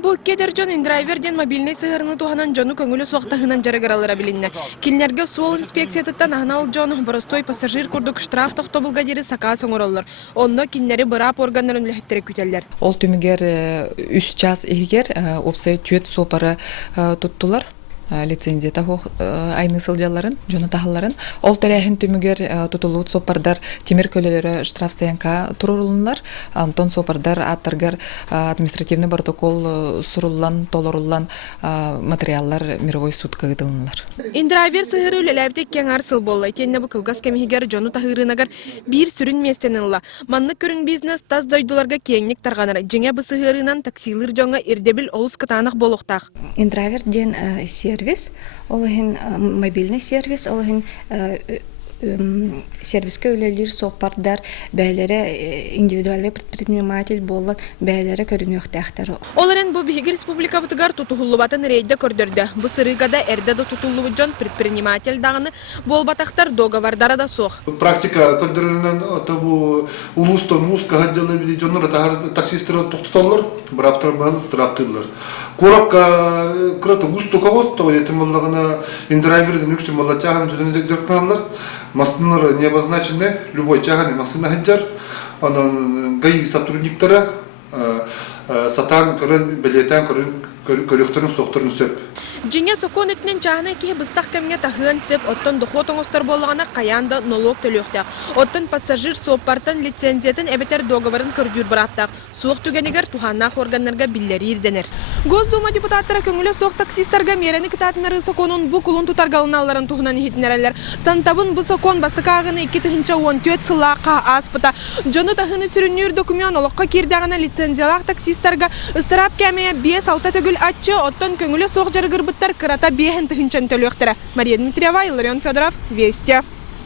Бу кетер жон индрайверден мобильный сыгырны туханан жону көңүлү суактахынан жарыгаралыра билинне. Килнерге сол инспекциятыттан анал жон боростой пассажир курдук штраф тохтобулга жери сака соңороллор. Онно киннери бырап органнарын үлэхеттери күтеллер. Ол түмігер 3 час егер опсай түйет сопары туттулар. Лицензия таху айны сылжаларын, жоны тахаларын. Ол тәрәхін түмігер тутулуут сопардар темир көлелері штраф стоянка турулунлар. Антон сопардар аттаргар административный протокол суруллан, толоруллан материаллар мировой судка гыдылынлар. Индрайвер сыгыры үлеләбтек кеңар сыл боллай. Тенне бу кылгас кемихигер жону тахырынагар бир сүрүн местенылла. Манны көрүн бизнес таз дойдуларга кеңник тарганыр. Жеңе бу сыгырынан таксилыр жоңа ирдебил олус кытанак болуктак. Индрайвер ден сервис, олхин мобильный сервис, олхин сервиске үлелер сопардар, бәйләре индивидуальный предприниматель болан, бәйләре көрінөктәқтері. Оларын бу биһиги республика бутыгар тутухуллубатын рейде көрдөрдө. Бу сырыгада эрде да тутуллубу жон предприниматель дагыны болбатактар договардара да сох. Практика көрдөрүнөн бу улустан муска гаджалы били жоннор таксисттер токтотоллор, бираптар балы страптылар. Коракка крата густукагос то етималлагына индрайверден үксү малачаган жөнүндө жактаналар. Машиналар не обозначены, любой чаган машина хаджар, ГАИ сотрудниктары сатан көрін, билетен көрін, көліктерін соқтырын сөп. Жиңе сокон этнен чағына ки быстақ кемге тахыан сөп, оттан дохот оңыстар болғана қаянда налог төлөктақ. Оттан пассажир соппартан лицензиятын әбетер договарын көрдүр бараттақ. Суық түгенегер туханнақ органнарға биллери ирденер. Госдума депутаттары көңілі соқ таксистерге мерені кітатынары соконун бұ кулун тутаргалыналарын тухынан ехетінерелер. Сантабын бұ сокон бастықағыны 2-14 сылаққа аспыта. Жону тахыны сүріннер документ олыққа кердіғана лицензиялақ таксистерге ыстырап кәмея 5-6 төгіл атчы, оттан көңілі соқ жарғырбыттар кырата 5 тыхынчан төлөқтері. Мария Дмитриева, Иларион Федоров, Вести.